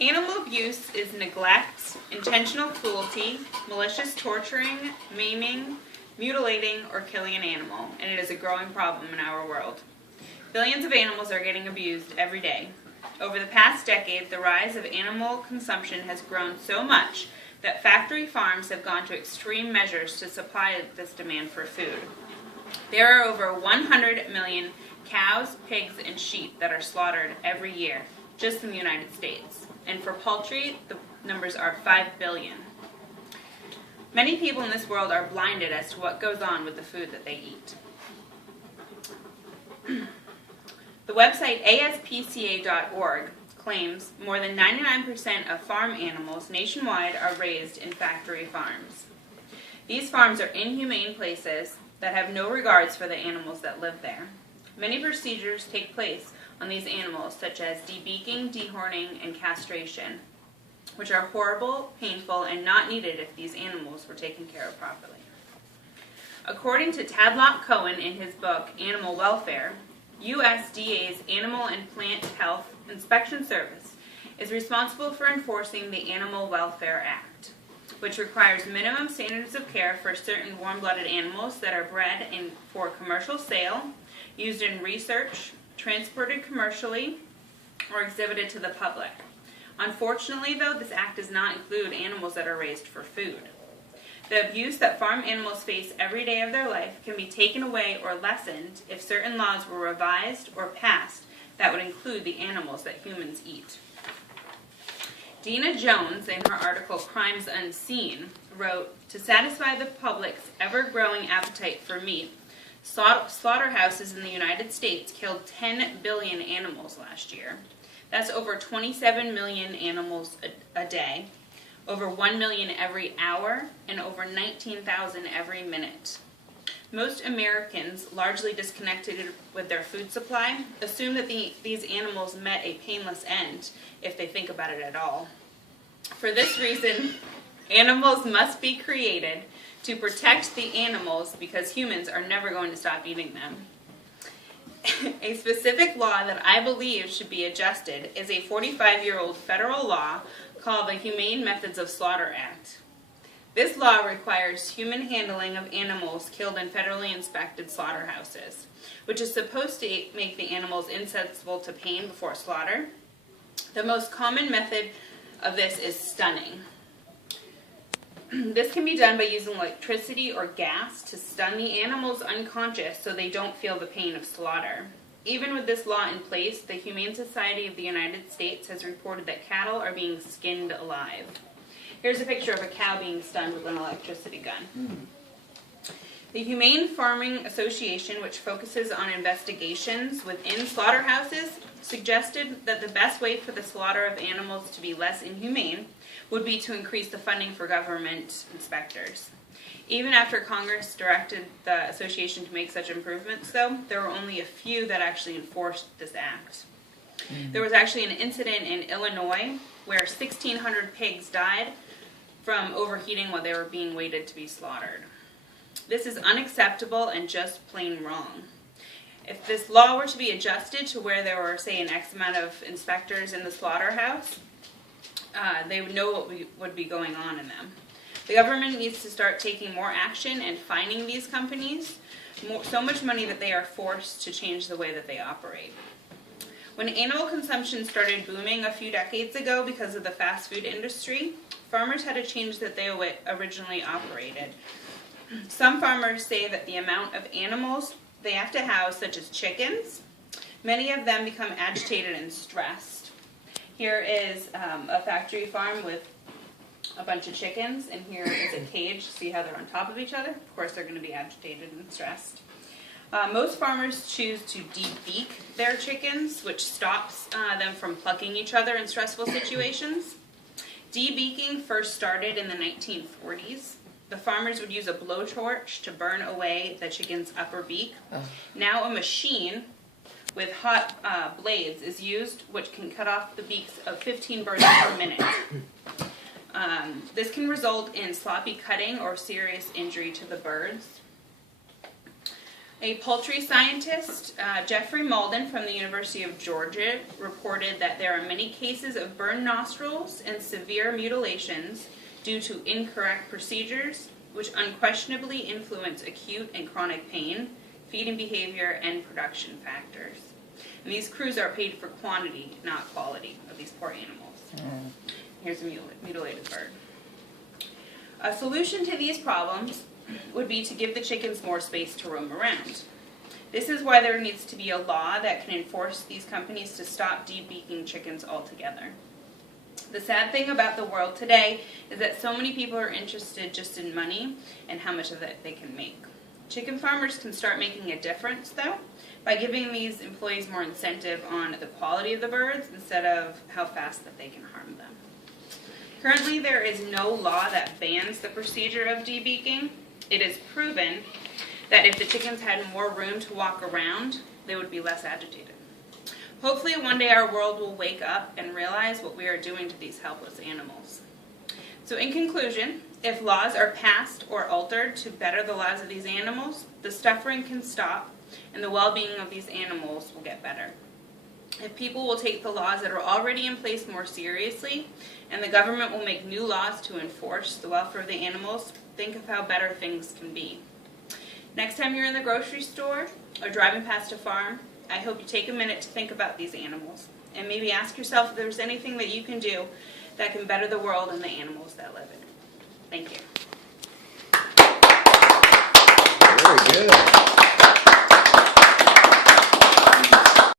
Animal abuse is neglect, intentional cruelty, malicious torturing, maiming, mutilating, or killing an animal, and it is a growing problem in our world. Billions of animals are getting abused every day. Over the past decade, the rise of animal consumption has grown so much that factory farms have gone to extreme measures to supply this demand for food. There are over 100 million cows, pigs, and sheep that are slaughtered every year, just in the United States. And for poultry, the numbers are 5 billion. Many people in this world are blinded as to what goes on with the food that they eat. The website ASPCA.org claims more than 99% of farm animals nationwide are raised in factory farms. These farms are inhumane places that have no regards for the animals that live there. Many procedures take place on these animals, such as debeaking, dehorning, and castration, which are horrible, painful, and not needed if these animals were taken care of properly. According to Tadlock Cohen in his book, Animal Welfare, USDA's Animal and Plant Health Inspection Service is responsible for enforcing the Animal Welfare Act, which requires minimum standards of care for certain warm-blooded animals that are bred for commercial sale, used in research, transported commercially, or exhibited to the public. Unfortunately, though, this act does not include animals that are raised for food. The abuse that farm animals face every day of their life can be taken away or lessened if certain laws were revised or passed that would include the animals that humans eat. Dina Jones, in her article Crimes Unseen, wrote, "To satisfy the public's ever-growing appetite for meat, slaughterhouses in the United States killed 10 billion animals last year. That's over 27 million animals a day, over 1 million every hour, and over 19,000 every minute. Most Americans, largely disconnected with their food supply, assume that these animals met a painless end, if they think about it at all. For this reason, animals must be created to protect the animals because humans are never going to stop eating them. A specific law that I believe should be adjusted is a 45-year-old federal law called the Humane Methods of Slaughter Act. This law requires human handling of animals killed in federally inspected slaughterhouses, which is supposed to make the animals insensible to pain before slaughter. The most common method of this is stunning. This can be done by using electricity or gas to stun the animals unconscious so they don't feel the pain of slaughter. Even with this law in place, the Humane Society of the United States has reported that cattle are being skinned alive. Here's a picture of a cow being stunned with an electricity gun. The Humane Farming Association, which focuses on investigations within slaughterhouses, suggested that the best way for the slaughter of animals to be less inhumane would be to increase the funding for government inspectors. Even after Congress directed the association to make such improvements, though, there were only a few that actually enforced this act. There was actually an incident in Illinois where 1,600 pigs died from overheating while they were being waited to be slaughtered. This is unacceptable and just plain wrong. If this law were to be adjusted to where there were, say, an X amount of inspectors in the slaughterhouse, they would know what would be going on in them. The government needs to start taking more action and fining these companies so much money that they are forced to change the way that they operate. When animal consumption started booming a few decades ago because of the fast food industry, farmers had to change that they originally operated. Some farmers say that the amount of animals they have to house, such as chickens, many of them become agitated and stressed. Here is a factory farm with a bunch of chickens, and here is a cage. See how they're on top of each other? Of course, they're going to be agitated and stressed. Most farmers choose to debeak their chickens, which stops them from plucking each other in stressful situations. Debeaking first started in the 1940s. The farmers would use a blowtorch to burn away the chicken's upper beak. Now a machine with hot blades is used, which can cut off the beaks of 15 birds per minute. This can result in sloppy cutting or serious injury to the birds. A poultry scientist, Jeffrey Malden from the University of Georgia, reported that there are many cases of burned nostrils and severe mutilations due to incorrect procedures, which unquestionably influence acute and chronic pain, feeding behavior, and production factors. And these crews are paid for quantity, not quality, of these poor animals. Here's a mutilated bird. A solution to these problems would be to give the chickens more space to roam around. This is why there needs to be a law that can enforce these companies to stop debeaking chickens altogether. The sad thing about the world today is that so many people are interested just in money and how much of it they can make. Chicken farmers can start making a difference, though, by giving these employees more incentive on the quality of the birds instead of how fast that they can harm them. Currently, there is no law that bans the procedure of debeaking. It is proven that if the chickens had more room to walk around, they would be less agitated. Hopefully one day our world will wake up and realize what we are doing to these helpless animals. So in conclusion, if laws are passed or altered to better the lives of these animals, the suffering can stop and the well-being of these animals will get better. If people will take the laws that are already in place more seriously, and the government will make new laws to enforce the welfare of the animals, think of how better things can be. Next time you're in the grocery store or driving past a farm, I hope you take a minute to think about these animals and maybe ask yourself if there's anything that you can do that can better the world and the animals that live in it. Thank you. Very good.